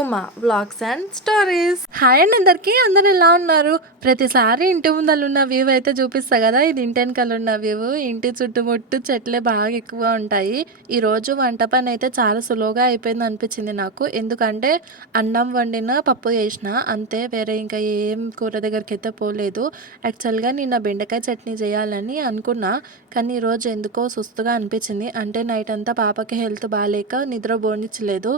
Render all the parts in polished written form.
Uma vlogs and stories. Hi అండి అందరికీ, అందరు ఎలా ఉన్నారు? ప్రతిసారి ఇంటి ముందర ఉన్న వ్యూ అయితే చూపిస్తా కదా, ఇది ఇంటి వెనకాల ఉన్న వ్యూ. ఇంటి చుట్టుముట్టు చెట్లే బాగా ఎక్కువ ఉంటాయి. ఈరోజు వంట పని అయితే చాలా సులువుగా అయిపోయింది అనిపించింది నాకు. ఎందుకంటే అన్నం వండిన, పప్పు చేసిన అంతే, వేరే ఇంకా ఏం కూర దగ్గరికి అయితే పోలేదు. యాక్చువల్గా నిన్న బెండకాయ చట్నీ చేయాలని అనుకున్నా, కానీ ఈరోజు ఎందుకో సుస్తుగా అనిపించింది. అంటే నైట్ అంతా పాపకి హెల్త్ బాగాలేక నిద్ర పోనిచ్చలేదు.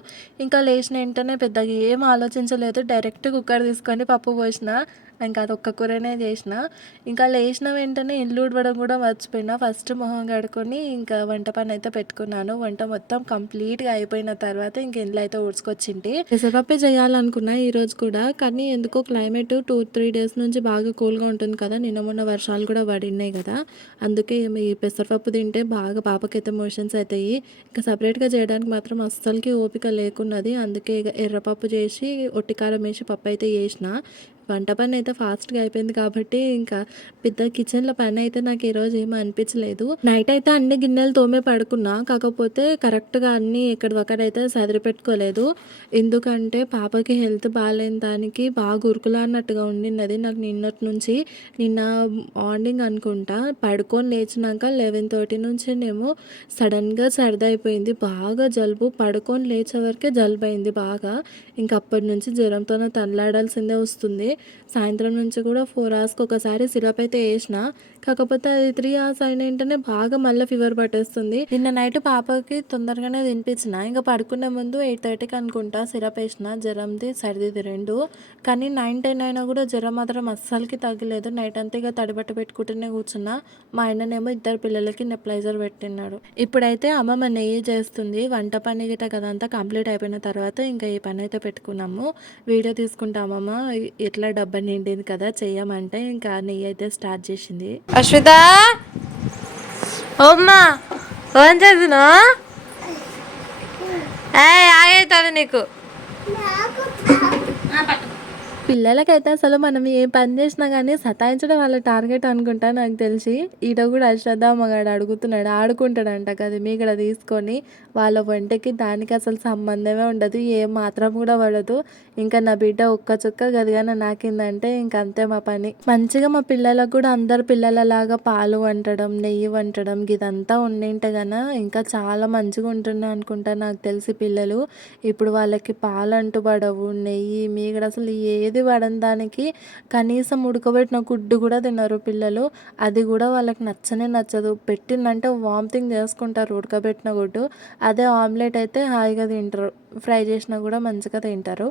ఇంకా లేచిన వెంటనే పెద్దగా ఏం ఆలోచించలేదు, డైరెక్ట్ కుక్కర్ తీసుకొని పప్పు పోసిన. ఇంకా అది ఒక్క కూరనే చేసిన. ఇంకా లేచిన వెంటనే ఇల్లు ఉడవడం కూడా మర్చిపోయినా. ఫస్ట్ మొహం కడుక్కొని ఇంకా వంట పని అయితే పెట్టుకున్నాను. వంట మొత్తం కంప్లీట్గా అయిపోయిన తర్వాత ఇంక ఇంట్లో అయితే ఊడ్చుకొచ్చింటి. పెసరపప్పే చేయాలనుకున్నా ఈరోజు కూడా, కానీ ఎందుకో క్లైమేట్ 2-3 డేస్ నుంచి బాగా కూల్గా ఉంటుంది కదా, నిన్న మొన్న వర్షాలు కూడా పడినాయి కదా, అందుకే ఈ పెసరపప్పు తింటే బాగా పాపకైతే మోషన్స్ అవుతాయి. ఇంకా సపరేట్గా చేయడానికి మాత్రం అస్సలకి ఓపిక లేకున్నది. అందుకే ఇక ఎర్రపప్పు చేసి ఒట్టి కారం వేసి పప్పు అయితే చేసిన. వంట పని అయితే ఫాస్ట్గా అయిపోయింది కాబట్టి ఇంకా పెద్ద కిచెన్లో పని అయితే నాకు ఈరోజు ఏమీ అనిపించలేదు. నైట్ అయితే అన్ని గిన్నెలు తోమే పడుకున్నా, కాకపోతే కరెక్ట్గా అన్నీ ఎక్కడివక్కడైతే సదిరి పెట్టుకోలేదు. ఎందుకంటే పాపకి హెల్త్ బాగాలేని దానికి బాగా ఉరుకులాన్నట్టుగా ఉండినది నాకు నిన్నటి నుంచి. నిన్న మార్నింగ్ అనుకుంటా పడుకొని లేచినాక 11:30 నుంచినేమో సడన్గా సర్ది అయిపోయింది. బాగా జలుబు, పడుకొని లేచే వరకే జలుబు అయింది బాగా. ఇంక అప్పటి నుంచి జ్వరంతోనే తనలాడాల్సిందే వస్తుంది. సాయంత్రం నుంచి కూడా 4 అవర్స్కి ఒకసారి సిరప్ అయితే వేసిన, కాకపోతే అది 3 అవర్స్ అయిన వెంటనే బాగా మళ్ళీ ఫీవర్ పట్టేస్తుంది. నిన్న నైట్ పాపకి తొందరగానే తినిపించిన, ఇంకా పడుకునే ముందు 8:30కి అనుకుంటా సిరప్ వేసిన, జ్వరంది సర్దిది రెండు. కానీ 9-10 అయినా కూడా జ్వరం మాత్రం అస్సలకి తగ్గలేదు. నైట్ అంతా ఇక తడిబట్ట పెట్టుకుంటూనే కూర్చున్నా. మా ఆయననేమో ఇద్దరు పిల్లలకి నెప్లైజర్ పెట్టినాడు. ఇప్పుడైతే అమ్మమ్మ నెయ్యి చేస్తుంది. వంట పని గిట కదంతా కంప్లీట్ అయిపోయిన తర్వాత ఇంకా ఈ పని అయితే పెట్టుకున్నాము. వీడియో తీసుకుంటా అమ్మమ్మ ఎట్లా డబ్బా నిండింది కదా చెయ్యమంటే ఇంకా నెయ్యి అయితే స్టార్ట్ చేసింది. అశ్విత, ఓమ్మా ఫోన్ చేస్తున్నా, ఆగైతుంది నీకు. పిల్లలకైతే అసలు మనం ఏ పని చేసినా కానీ సతాయించడం వాళ్ళ టార్గెట్ అనుకుంటా నాకు తెలిసి. ఈడ కూడా అశ్రద్ధ మగాడు అడుగుతున్నాడు, ఆడుకుంటాడంట కదా మీగడ తీసుకొని. వాళ్ళ వంటకి దానికి అసలు సంబంధమే ఉండదు, ఏం మాత్రం కూడా పడదు. ఇంకా నా బిడ్డ ఒక్క చుక్క గదిగానే నాకిందంటే ఇంకంతే మా పని. మంచిగా మా పిల్లలకు కూడా అందరు పిల్లలలాగా పాలు వంటడం, నెయ్యి వంటడం ఇదంతా ఉండింటే గన ఇంకా చాలా మంచిగా ఉంటున్నాయి అనుకుంటా నాకు తెలిసి పిల్లలు. ఇప్పుడు వాళ్ళకి పాలు అంటూ పడవు, నెయ్యి మీగడ అసలు ఏది పడని దానికి కనీసం ఉడకబెట్టిన గుడ్డు కూడా తినరు పిల్లలు. అది కూడా వాళ్ళకి నచ్చనే నచ్చదు. పెట్టిందంటే వామిటింగ్ చేసుకుంటారు ఉడకబెట్టిన గుడ్డు. అదే ఆమ్లెట్ అయితే హాయిగా తింటారు, ఫ్రై చేసినా కూడా మంచిగా తింటారు.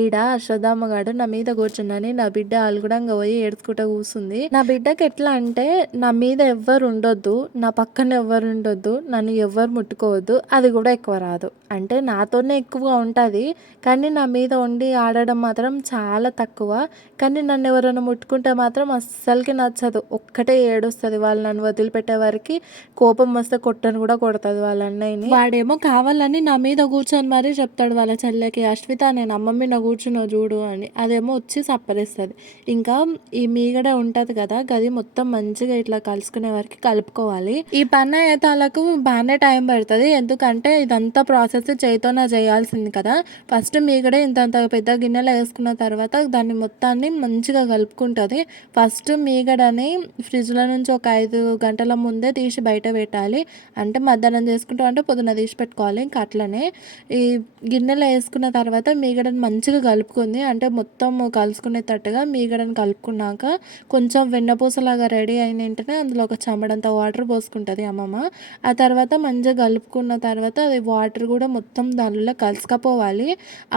ఈడ అశ్వత్థామ్మగాడు నా మీద కూర్చున్నాని నా బిడ్డ అలుగుడంగా పోయి ఏడ్చుకుంటూ కూర్చుంది. నా బిడ్డకి ఎట్లా అంటే నా మీద ఎవ్వరు ఉండొద్దు, నా పక్కన ఎవ్వరు ఉండొద్దు, నన్ను ఎవ్వరు ముట్టుకోవద్దు, అది కూడా ఎక్కువ రాదు. అంటే నాతోనే ఎక్కువగా ఉంటుంది, కానీ నా మీద ఉండి ఆడడం మాత్రం చాలా తక్కువ. కానీ నన్ను ఎవరైనా ముట్టుకుంటే మాత్రం అస్సలకి నచ్చదు, ఒక్కటే ఏడుస్తుంది. వాళ్ళు నన్ను వదిలిపెట్టే వారికి కోపం వస్తే కొట్టను కూడా కొడుతుంది వాళ్ళ అన్నయ్యని. వాడేమో కావాలని నా మీద కూర్చొని మరీ చెప్తాడు వాళ్ళ చెల్లెకి, అశ్విత నేను అమ్మ మీద కూర్చున్నావు చూడు అని. అదేమో వచ్చి సప్పరిస్తుంది. ఇంకా ఈ మీగడ ఉంటుంది కదా, గది మొత్తం మంచిగా ఇట్లా కలుసుకునే వరకు కలుపుకోవాలి. ఈ పని అయితే వాళ్ళకు బాగానే టైం పడుతుంది, ఎందుకంటే ఇదంతా ప్రాసెస్ చేతోనే చేయాల్సింది కదా. ఫస్ట్ మీగడ ఇంత పెద్ద గిన్నెలో వేసుకున్న తర్వాత దాన్ని మొత్తాన్ని మంచిగా కలుపుకుంటుంది. ఫస్ట్ మీగడని ఫ్రిడ్జ్లో నుంచి ఒక 5 గంటల ముందే తీసి బయట పెట్టాలి. అంటే మధ్యాహ్నం చేసుకుంటాం అంటే పొద్దున తీసి పెట్టుకోవాలి. ఇంకా అట్లనే ఈ గిన్నెలో వేసుకున్న తర్వాత మీగడని మంచిగా కలుపుకుంది, అంటే మొత్తం కలుసుకునేటట్టుగా మీగడని కలుపుకున్నాక కొంచెం వెన్నపూసలాగా రెడీ అయిన వెంటనే అందులో ఒక చెంబడంత వాటర్ పోసుకుంటుంది అమ్మమ్మ. ఆ తర్వాత మంచిగా కలుపుకున్న తర్వాత అది వాటర్ కూడా మొత్తం దానిలో కలుసుకపోవాలి.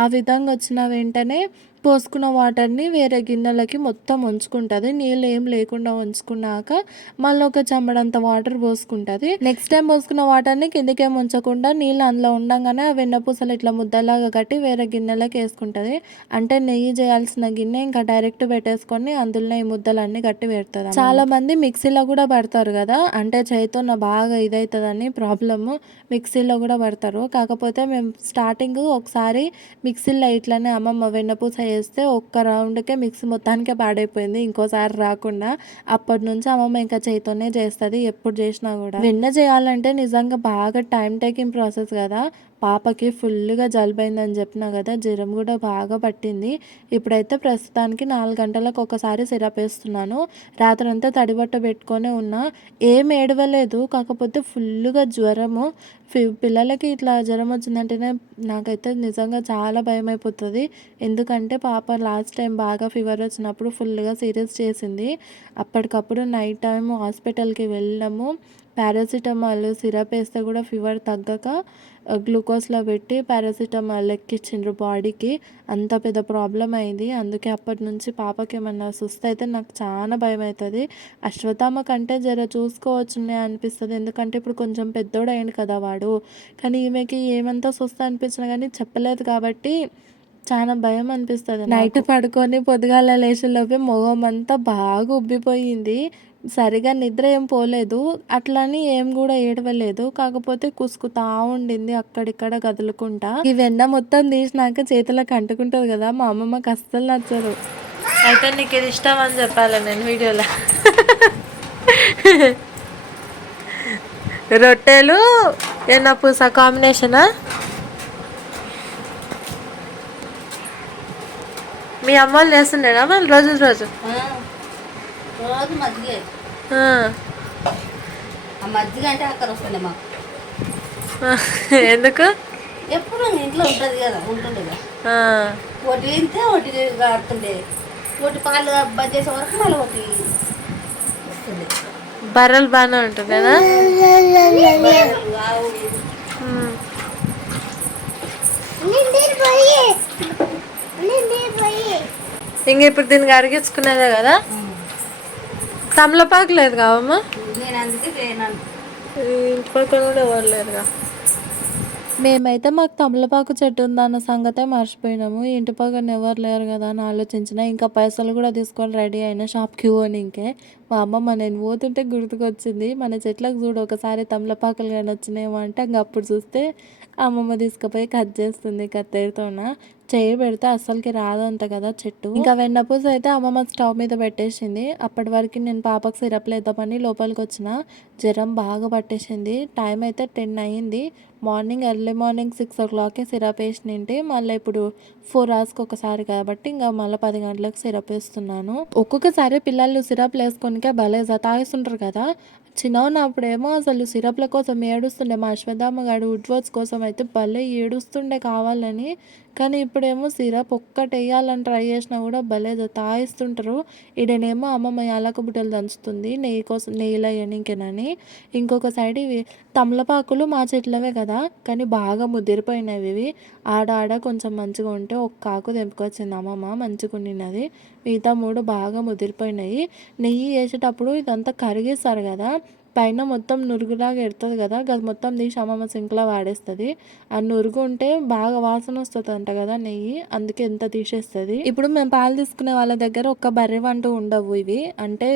ఆ విధంగా వచ్చిన వెంటనే పోసుకున్న వాటర్ని వేరే గిన్నెలకి మొత్తం ఉంచుకుంటుంది. నీళ్ళు ఏం లేకుండా ఉంచుకున్నాక మళ్ళీ ఒక చెంబడంత వాటర్ పోసుకుంటుంది. నెక్స్ట్ టైం పోసుకున్న వాటర్ని కిందికేం ఉంచకుండా నీళ్ళు అందులో ఉండగానే ఆ వెన్నపూసలు ఇట్లా ముద్దలాగా కట్టి వేరే గిన్నెలకి వేసుకుంటుంది. అంటే నెయ్యి చేయాల్సిన గిన్నె ఇంకా డైరెక్ట్ పెట్టేసుకొని అందులో ఈ ముద్దలన్నీ కట్టి పెడుతుంది. చాలా మంది మిక్సీలో కూడా పడతారు కదా, అంటే చేతితో బాగా ఇదవుతుందని ప్రాబ్లము, మిక్సీలో కూడా పడతారు. కాకపోతే మేము స్టార్టింగ్ ఒకసారి మిక్సీలో ఇట్లనే అమ్మమ్మ వెన్నపూస వేస్తే ఒక్క రౌండ్కే మిక్సీ మొత్తానికే పాడైపోయింది, ఇంకోసారి రాకుండా. అప్పటి నుంచి అమ్మమ్మ ఇంకా చేతితోనే చేస్తుంది ఎప్పుడు చేసినా కూడా. వెన్న చేయాలంటే నిజంగా బాగా టైం టేకింగ్ ప్రాసెస్ కదా, పాపకి ఫుల్గా జలుబైందని చెప్పినా కదా, జ్వరం కూడా బాగా పట్టింది. ఇప్పుడైతే ప్రస్తుతానికి 4 గంటలకు ఒకసారి సిరప్ వేస్తున్నాను. రాత్రంతా తడిబట్ట పెట్టుకొనే ఉన్నా, ఏం ఏడవలేదు. కాకపోతే ఫుల్గా జ్వరము. పిల్లలకి ఇట్లా జ్వరం వచ్చిందంటేనే నాకైతే నిజంగా చాలా భయమైపోతుంది. ఎందుకంటే పాప లాస్ట్ టైం బాగా ఫీవర్ వచ్చినప్పుడు ఫుల్గా సీరియస్ చేసింది. అప్పటికప్పుడు నైట్ టైం హాస్పిటల్కి వెళ్ళాము. పారాసిటమాల్ సిరప్ వేస్తే కూడా ఫీవర్ తగ్గక గ్లూకోజ్లో పెట్టి పారాసిటమాల్ ఎక్కించిండ్రు బాడీకి. అంత పెద్ద ప్రాబ్లం అయింది. అందుకే అప్పటి నుంచి పాపకి ఏమన్నా సుస్థ అయితే నాకు చాలా భయం అవుతుంది. అశ్వత్థామ కంటే జర చూసుకోవచ్చునే అనిపిస్తుంది. ఎందుకంటే ఇప్పుడు కొంచెం పెద్దోడు అయింది కదా వాడు. కానీ ఈమెకి ఏమంతా సుస్థ అనిపించినా కానీ చెప్పలేదు కాబట్టి చాలా భయం అనిపిస్తుంది. నైట్ పడుకొని పొద్దుగాల లేచేలోపే మొహం అంతా బాగా ఉబ్బిపోయింది. సరిగా నిద్ర ఏం పోలేదు, అట్లని ఏం కూడా ఏడవలేదు. కాకపోతే కుసుకుతా ఉండింది అక్కడిక్కడ కదులుకుంటా. ఈ వెన్న మొత్తం తీసినాక చేతులకు అంటుకుంటుంది కదా, మా అమ్మమ్మకి అస్సలు నచ్చదు. అయితే నీకు ఇది ఇష్టం అని చెప్పాలి నేను వీడియోలో. రొట్టెలు ఎన్న పూస కాంబినేషనా? మీ అమ్మ వాళ్ళు చేస్తుండేనా మళ్ళీ రోజు రోజు మజ్జిగ. ఆ మజ్జిగ అంటే అక్కడ వస్తుండే మాకు. ఎందుకు? ఎప్పుడు ఇంట్లో ఉంటుంది కదా, ఉంటుండే కదా. ఒకటి తింటే ఒకటి కాడుతుండే, ఒకటి పాలు బంద్ చేసే వరకు మళ్ళీ ఒకటి వస్తుండే. బర్రెలు బాగానే ఉంటుంది కదా. ఇంక ఇప్పుడు దీనికి అరిగించుకునేదే కదా. తమలపాకు లేదు కావమ్మా? నేను అందుకే ఇంటి పక్కన కూడా ఎవరు లేరుగా. మేమైతే మాకు తమలపాకు చెట్టు ఉందన్న సంగతే మర్చిపోయినాము. ఇంటి పక్కన ఎవరు లేరు కదా అని ఆలోచించిన. ఇంకా పైసలు కూడా తీసుకొని రెడీ అయినా షాప్కి పోనీకే. మా అమ్మమ్మ నేను పోతుంటే గుర్తుకొచ్చింది, మన చెట్లకు చూడు ఒకసారి తమలపాకులు కానీ వచ్చినాయేమో అంటే ఇంక అప్పుడు చూస్తే అమ్మమ్మ తీసుకుపోయి కట్ చేస్తుంది కత్తెరతోన. చేయి పెడితే అస్సలకి రాదంట కదా చెట్టు. ఇంకా వెన్నపూస అయితే అమ్మమ్మ స్టవ్ మీద పెట్టేసింది. అప్పటి వరకు నేను పాపకు సిరప్లు వేద్దామని లోపలికి వచ్చిన. జ్వరం బాగా పట్టేసింది. టైం అయితే 10 అయ్యింది. ఎర్లీ మార్నింగ్ 6 o'clockకే సిరప్ వేసినంటే మళ్ళీ ఇప్పుడు 4 hours ఒకసారి కాబట్టి ఇంకా మళ్ళీ 10 గంటలకు సిరప్ వేస్తున్నాను. ఒక్కొక్కసారి పిల్లలు సిరప్లు వేసుకోనికే భలే సతాయిస్తుంటారు కదా. చిన్నప్పుడేమో అసలు సిరప్ల కోసం ఏడుస్తుండే. మా అశ్వత్థామ గాడు వుడ్వర్డ్స్ కోసం అయితే భలే ఏడుస్తుండే కావాలని. కానీ ఇప్పుడేమో సిరప్ ఒక్కటి వేయాలని ట్రై చేసినా కూడా భలే తాయిస్తుంటారు. ఈడనేమో అమ్మమ్మ యాలక బుట్టలు దంచుతుంది నెయ్యి కోసం, నెయ్యిలో వేయడానికేనని. ఇంకొక సైడ్ ఇవి తమలపాకులు మా చెట్లవే కదా, కానీ బాగా ముదిరిపోయినవి ఇవి. ఆడ కొంచెం మంచిగా ఉంటే ఒక్క ఆకు తెంపుకొచ్చింది అమ్మమ్మ, మంచిగా ఉండినది. మిగతా 3 బాగా ముదిరిపోయినాయి. నెయ్యి వేసేటప్పుడు ఇదంతా కరిగిస్తారు కదా, పైన మొత్తం నురుగులాగా ఎడుతుంది కదా, అది మొత్తం తీసి అమ్మమ్మ సింక్లో వాడేస్తుంది. ఆ నురుగు ఉంటే బాగా వాసన వస్తుంది అంట కదా నెయ్యి, అందుకే ఎంత తీసేస్తుంది. ఇప్పుడు మేము పాలు తీసుకునే వాళ్ళ దగ్గర ఒక్క బర్రె అంటూ ఉండవు. ఇవి అంటే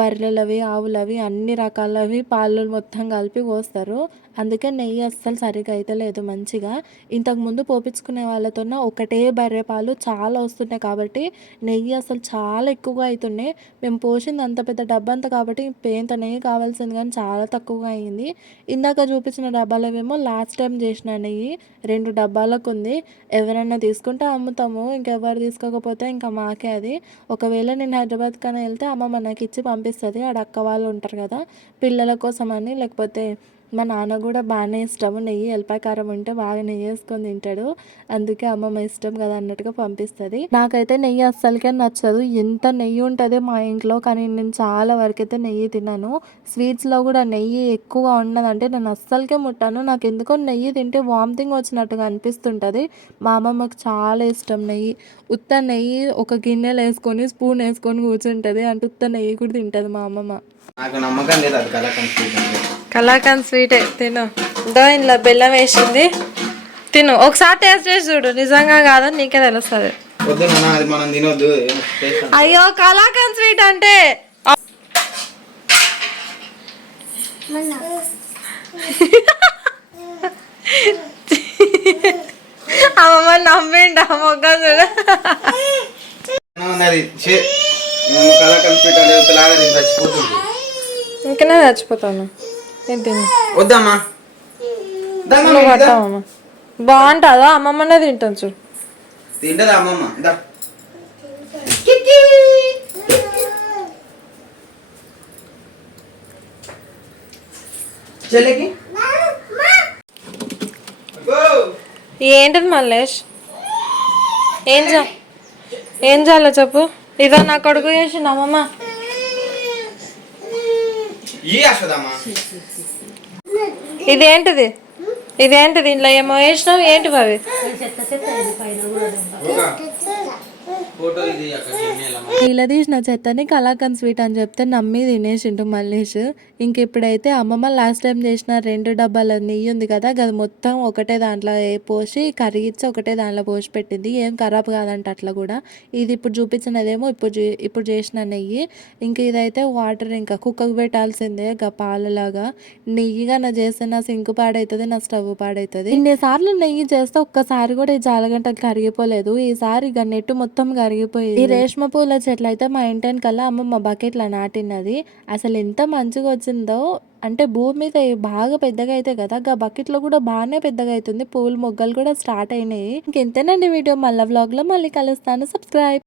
బర్రెలవి, ఆవులవి, అన్ని రకాలవి పాలు మొత్తం కలిపి పోస్తారు. అందుకే నెయ్యి అస్సలు సరిగా అయితే లేదు మంచిగా. ఇంతకుముందు పోపించుకునే వాళ్ళతో ఒకటే బర్రె పాలు చాలా వస్తున్నాయి కాబట్టి నెయ్యి అసలు చాలా ఎక్కువగా అవుతున్నాయి. మేము పోసింది అంత పెద్ద డబ్బా అంతా కాబట్టి పేంత నెయ్యి కావాల్సింది కానీ చాలా తక్కువగా అయింది. ఇందాక చూపించిన డబ్బాలవేమో లాస్ట్ టైం చేసిన నెయ్యి 2 డబ్బాలకు ఉంది. ఎవరైనా తీసుకుంటే అమ్ముతాము, ఇంకెవరు తీసుకోకపోతే ఇంకా మాకే అది. ఒకవేళ నేను హైదరాబాద్ కన్నా వెళ్తే అమ్మమ్మ నాకు ఇచ్చి పంపిస్తుంది. ఆడ అక్క వాళ్ళు ఉంటారు కదా పిల్లల కోసం అని. లేకపోతే మా నాన్న కూడా బాగానే ఇష్టము నెయ్యి, ఎల్లిపాయ కారం ఉంటే బాగా నెయ్యి వేసుకొని తింటాడు. అందుకే అమ్మమ్మ ఇష్టం కదా అన్నట్టుగా పంపిస్తుంది. నాకైతే నెయ్యి అస్సలకే నచ్చదు. ఎంత నెయ్యి ఉంటుంది మా ఇంట్లో, కానీ నేను చాలా వరకు అయితే నెయ్యి తిన్నాను. స్వీట్స్లో కూడా నెయ్యి ఎక్కువగా ఉన్నదంటే నేను అస్సలకే ముట్టాను. నాకు ఎందుకో నెయ్యి తింటే వామిటింగ్ వచ్చినట్టుగా అనిపిస్తుంటుంది. మా అమ్మమ్మకి చాలా ఇష్టం నెయ్యి. ఉత్త నెయ్యి ఒక గిన్నెలో వేసుకొని స్పూన్ వేసుకొని కూర్చుంటుంది. అంటే ఉత్త నెయ్యి కూడా తింటుంది మా అమ్మమ్మ. నాకు నమ్మకం లేదు అది కలాకండ్ స్వీట్ అంటే. కలాకండ్ స్వీటే తిను. దో ఇందులో బెల్లం వేసింది, తిను. ఒకసారి టేస్ట్ చేసి చూడు, నిజంగా కాదని నీకే తెలుస్తుంది. వద్దు నాన్న, అది మనం తినొద్దు. అయ్యో కలాకండ్ స్వీట్ అంటే అమ్మమ్మ నమ్మిండి ఆ మొగ్గ చూడు. కలాకండ్ స్వీట్ అంటే లాగా చచ్చిపోతుంది. ఇంకనే చచ్చిపోతాను. వద్దమ్మా పట్టావమ్మా. బాగుంటుందా? అమ్మమ్మనే తింటాను చూడు. తింటది అమ్మమ్మ దా. చెల్లికి ఏంటిది మల్లేష్? ఏం చేయాలో చెప్పు. ఇదో నా కొడుకు చేసిండు అమ్మమ్మ. ఇదేంటిది? ఇంట్లో ఏమో వేసినావు, ఏంటివి అవి? ఇలా తీసిన చెత్తని కలాకండ్ స్వీట్ అని చెప్తే నమ్మి తినేసిండు మల్లేష్. ఇంక ఇప్పుడైతే అమ్మమ్మ లాస్ట్ టైం చేసిన 2 డబ్బాల నెయ్యి ఉంది కదా, అది మొత్తం ఒకటే దాంట్లో పోసి కరిగిచ్చి ఒకటే దాంట్లో పోసి పెట్టింది. ఏం ఖరాబ్ కాదంట అట్లా కూడా. ఇది ఇప్పుడు చూపించినదేమో ఇప్పుడు చేసిన నెయ్యి. ఇంక ఇదైతే వాటర్ ఇంకా కుక్కకు పెట్టాల్సిందే పాలలాగా. నెయ్యిగా నా చేస్తే నా సింకు పాడవుతుంది, నా స్టవ్ పాడవుతుంది. ఇన్నిసార్లు నెయ్యి చేస్తే ఒక్కసారి కూడా ఈ జాలగంటకు కరిగిపోలేదు. ఈసారి ఇక నెట్టు మొత్తం కరిగిపోయింది. ఈ రేష్మ పూల చెట్లు అయితే మా ఇంటి కల్లా అమ్మమ్మ బకెట్ల నాటినది. అసలు ఎంత మంచిగా వచ్చిందో అంటే భూమి మీద బాగా పెద్దగా అయితే కదా, ఆ బకెట్లో కూడా బాగానే పెద్దగా అవుతుంది. పూల మొగ్గలు కూడా స్టార్ట్ అయినాయి. ఇంకెంతేనండి వీడియో. మళ్ళీ వ్లాగ్లో మళ్ళీ కలుస్తాను. సబ్స్క్రైబ్.